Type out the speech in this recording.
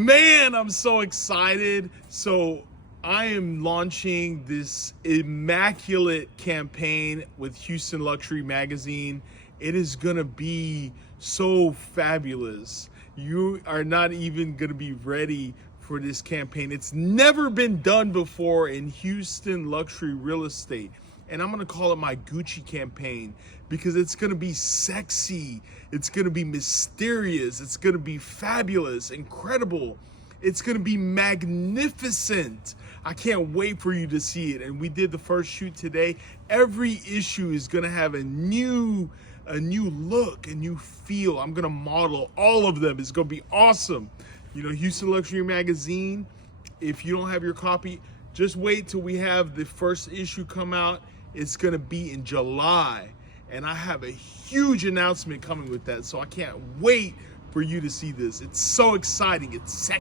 Man, I'm so excited. So I am launching this immaculate campaign with Houston Luxury Magazine. It is gonna be so fabulous. You are not even gonna be ready for this campaign. It's never been done before in Houston luxury real estate. And I'm gonna call it my Gucci campaign because it's gonna be sexy, it's gonna be mysterious, it's gonna be fabulous, incredible, it's gonna be magnificent. I can't wait for you to see it. And we did the first shoot today. Every issue is gonna have a new look, a new feel. I'm gonna model all of them. It's gonna be awesome. You know, Houston Luxury Magazine, if you don't have your copy, just wait till we have the first issue come out. It's gonna be in July, and I have a huge announcement coming with that, so I can't wait for you to see this. It's so exciting, it's sexy.